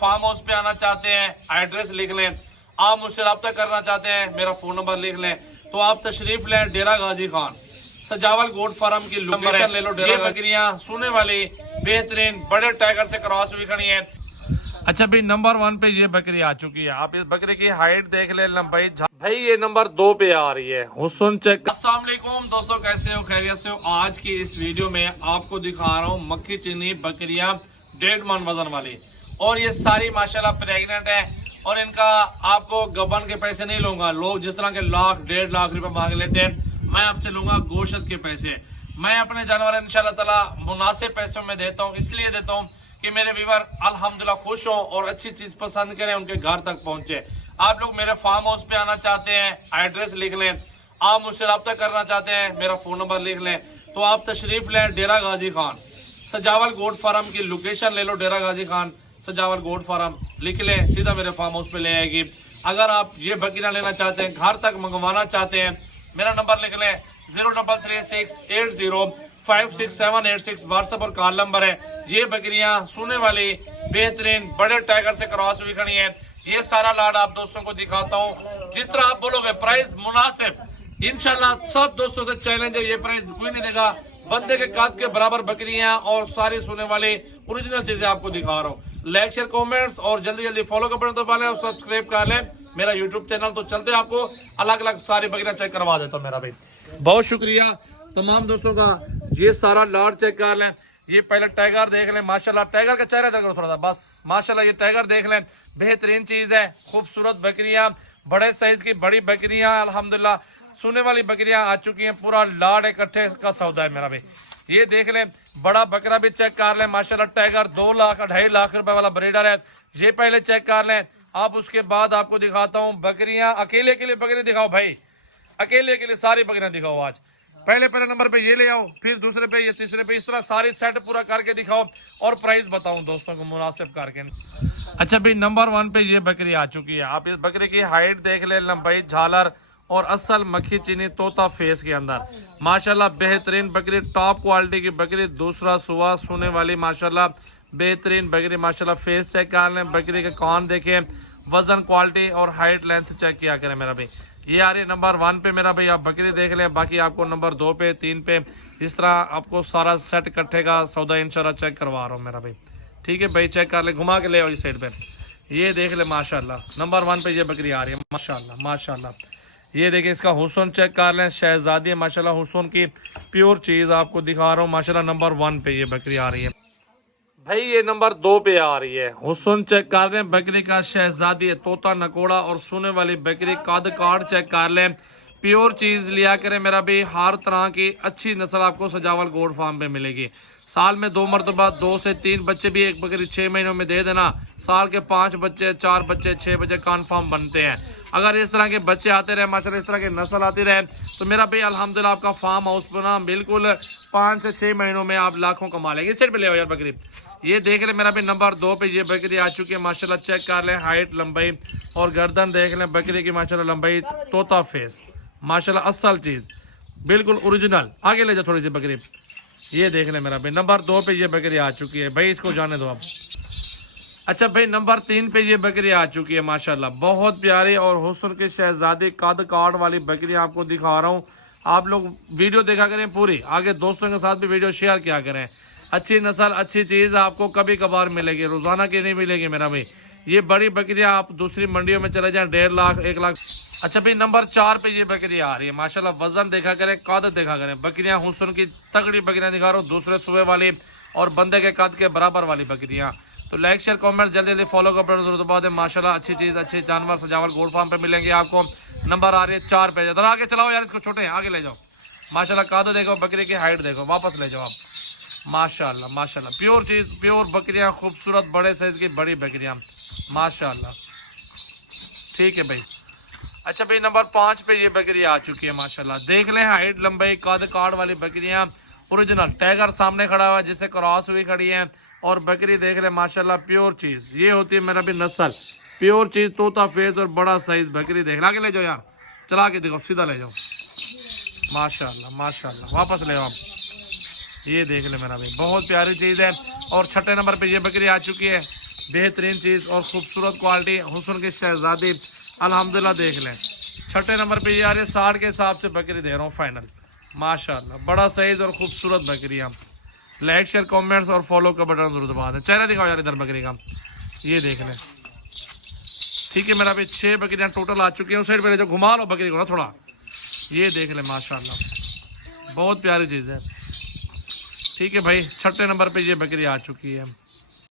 Farm house पे आना चाहते हैं, एड्रेस लिख लें। आप मुझसे रब्ता करना चाहते हैं, मेरा फोन नंबर लिख लें। तो आप तशरीफ लें डेरा गाजी खान, सजावल गोट फार्म की लोकेशन ले लो। डेरा बकरियां सोने वाली बेहतरीन बड़े टाइगर से क्रॉस हुई खड़ी है। अच्छा भाई, नंबर 1 पे ये बकरी आ चुकी है। आप इस बकरी की हाइट देख ले, लंबाई। भाई ये नंबर 2 पे आ रही है। हुस्न चेक। अस्सलाम वालेकुम दोस्तों, कैसे हो? खैरियत से हो? आज की इस वीडियो में आपको दिखा रहा हूँ मक्खी चीनी बकरियां 1.5 मन वजन वाली, और ये सारी माशाल्लाह प्रेग्नेंट है। और इनका आपको गबन के पैसे नहीं लूंगा। लोग जिस तरह के लाख 1.5 लाख रुपए मांग लेते हैं, मैं आपसे लूंगा गोश्त के पैसे। मैं अपने जानवर इंशाल्लाह ताला मुनासिब पैसों में देता हूँ। इसलिए देता हूँ कि मेरे व्यूअर अल्हम्दुलिल्लाह खुश हो और अच्छी चीज पसंद करें, उनके घर तक पहुंचे। आप लोग मेरे फार्म हाउस पे आना चाहते हैं, एड्रेस लिख लें। आप मुझसे रब्ता करना चाहते हैं, मेरा फोन नंबर लिख लें। तो आप तशरीफ लें डेरा गाजी खान, सजावल गोट फार्म की लोकेशन ले लो। डेरा गाजी खान सजावल गोट फार्म लिख लें, सीधा मेरे फार्म हाउस पे ले आएगी। अगर आप ये बकरियां लेना चाहते हैं, घर तक मंगवाना चाहते हैं, मेरा नंबर लिख लें 033680568786 व्हाट्सएप और कॉल नंबर है। ये बकरियां सोने वाली बेहतरीन बड़े टाइगर से क्रॉस हुई खड़ी हैं। ये सारा लाड आप दोस्तों को दिखाता हूँ। जिस तरह आप बोलोगे प्राइस मुनासिब, इंशाल्लाह सब दोस्तों से चैलेंज है, ये प्राइस कोई नहीं देगा। बंदे के काद के बराबर बकरियां और सारी सोने वाली ओरिजिनल चीजें आपको दिखा रहा हूँ। लाइक शेयर कमेंट्स और जल्दी जल्दी फॉलो का बटन दबा लें और सब्सक्राइब कर लें मेरा यूट्यूब चैनल। तो चलते आपको अलग अलग सारी बकरियां चेक करवा देता हूँ। मेरा भाई बहुत शुक्रिया तमाम दोस्तों का। ये सारा लाड चेक कर लें। ये पहले टाइगर देख लें, माशाल्लाह टाइगर का चेहरा देखो थोड़ा सा, बस माशाल्लाह ये टाइगर देख लें, बेहतरीन चीज है। खूबसूरत बकरियां, बड़े साइज की बड़ी बकरियां, अल्हम्दुलिल्लाह सोने वाली बकरियां आ चुकी हैं। पूरा लाड इकट्ठे का सौदा है मेरा भाई। ये देख लें, बड़ा बकरा भी चेक कर लें, माशाल्लाह टाइगर 2 लाख 2.5 लाख रुपए वाला ब्रीडर है। ये पहले चेक कर लें। आप उसके बाद आपको दिखाता हूँ बकरियां। अकेले के लिए बकरी दिखाओ भाई, अकेले के लिए सारी बकरियां दिखाओ। आज पहले नंबर पे ये ले आओ, फिर दूसरे पे, ये तीसरे पे, इस तरह सारी सेट पूरा करके दिखाओ और प्राइस बताऊं दोस्तों को मुनासिब करके। अच्छा भाई, नंबर 1 पे ये बकरी आ चुकी है। आप इस बकरी की हाइट देख ले, लंबाई, झालर और असल मक्खी चीनी तोता फेस के अंदर माशाल्लाह बेहतरीन बकरी, टॉप क्वालिटी की बकरी। दूसरा सुहा सोने वाली माशाल्लाह बेहतरीन बकरी। माशाल्लाह फेस चेक कर लें, बकरी के कान देखें, वजन, क्वालिटी और हाइट लेंथ चेक किया करें मेरा भाई। ये आ रही है नंबर 1 पे मेरा भाई। आप बकरी देख लें, बाकी आपको नंबर 2 पे, 3 पे, इस तरह आपको सारा सेट इकट्ठे का सौदा इंशाल्लाह चेक करवा रहा हूँ मेरा भाई। ठीक है भाई, चेक कर ले, घुमा के ले आओ इस साइड पे। ये देख ले माशाल्लाह नंबर 1 पे ये बकरी आ रही है माशाल्लाह माशाल्लाह। ये देखिए, इसका हुस्न चेक कर लें, शहजादी है माशाल्लाह, हुस्न की प्योर चीज आपको दिखा रहा हूँ माशाल्लाह। नंबर 1 पे ये बकरी आ रही है भाई। ये नंबर 2 पे आ रही है। हुस्न चेक कर लें, बकरी का शहजादी है, तोता नकोड़ा और सोने वाली बकरी। कद काट चेक कर लें, प्योर चीज लिया करें मेरा भाई। हर तरह की अच्छी नस्ल आपको सजावल गोट फार्म पे मिलेगी। साल में 2 मरतबा 2 से 3 बच्चे भी एक बकरी 6 महीनों में दे देना। साल के 5 बच्चे, 4 बच्चे, 6 बच्चे कन्फर्म बनते हैं। अगर इस तरह के बच्चे आते रहे माशाल्लाह, इस तरह की नस्ल आती रहे, तो मेरा भाई अल्हम्दुलिल्लाह आपका फार्म हाउस बना बिल्कुल 5 से 6 महीनों में आप लाखों कमा लेंगे। इस साइड पे ले आओ यार बकरी। ये देख ले मेरा भी नंबर 2 पे ये बकरी आ चुकी है माशाल्लाह। चेक कर लें, हाइट, लंबाई और गर्दन देख लें बकरी की माशाल्लाह, लंबाई, तोता फेस माशाल्लाह, असल चीज बिल्कुल ओरिजिनल। आगे ले जाओ थोड़ी सी बकरी। ये देख ले मेरा भाई नंबर 2 पे ये बकरी आ चुकी है भाई, इसको जाने दो अब। अच्छा भाई, नंबर 3 पे ये बकरी आ चुकी है माशाल्लाह, बहुत प्यारी और हुस्न की शहजादी कद काट वाली बकरी आपको दिखा रहा हूँ। आप लोग वीडियो देखा करें पूरी, आगे दोस्तों के साथ भी वीडियो शेयर किया करें। अच्छी नस्ल, अच्छी चीज आपको कभी कभार मिलेगी, रोजाना की नहीं मिलेगी मेरा भाई। ये बड़ी बकरियां आप दूसरी मंडियों में चले जाएं 1.5 लाख 1 लाख। अच्छा भाई, नंबर 4 पे ये बकरी आ रही है माशाल्लाह। वजन देखा करें, कद देखा करें, बकरियां हुस्न की तगड़ी बकरियां दिखा रहा हूँ, दूसरे सुबह वाली और बंदे के कद के बराबर वाली बकरियां। तो लाइक शेयर कमेंट जल्दी जल्दी फॉलो का बटन जरूर दबा दें। माशाल्लाह अच्छी चीज, अच्छे जानवर सजावल गोट फार्म पे मिलेंगे आपको। नंबर आ रही है 4 पे। जरा आगे चलाओ यार, इसको छोटे आगे ले जाओ। माशाल्लाह कद देखो, बकरी की हाइट देखो, वापस ले जाओ आप। माशाल्लाह माशाल्लाह प्योर चीज, प्योर बकरियां, खूबसूरत बड़े साइज की बड़ी बकरियां माशाल्लाह। ठीक है भाई। अच्छा भाई, नंबर 5 पे ये बकरी आ चुकी है माशाल्लाह। देख लें, हाइट, लंबाई, कद काट वाली बकरियां ओरिजिनल। टाइगर सामने खड़ा हुआ जिससे क्रॉस हुई खड़ी है, और बकरी देख ले माशाल्लाह प्योर चीज। ये होती है मेरा भी नस्ल, प्योर चीज, तोता फेस और बड़ा साइज बकरी। देख ला के ले जाओ यार, चला के देखो, सीधा ले जाओ माशाल्लाह माशाल्लाह। वापस ले आओ आप। ये देख ले मेरा भाई, बहुत प्यारी चीज है। और 6ठे नंबर पे ये बकरी आ चुकी है बेहतरीन चीज़ और खूबसूरत क्वालिटी, हुस्न की शहजादी अल्हम्दुलिल्लाह। देख लें, छठे नंबर पे ये आ रही है, 60 के हिसाब से बकरी दे रहा हूँ फाइनल। माशाल्लाह बड़ा साइज और खूबसूरत बकरियाँ। लाइक शेयर कमेंट्स और फॉलो का बटन जरूर दबा दें। चेहरा दिखाओ यार इधर बकरी का, ये देख लें। ठीक है, मेरा अभी 6 बकरियाँ टोटल आ चुकी हैं। उस साइड पे जो घुमा लो बकरी को ना थोड़ा, ये देख लें माशाल्लाह बहुत प्यारी चीज़ है। ठीक है भाई, छठे नंबर पे ये बकरी आ चुकी है।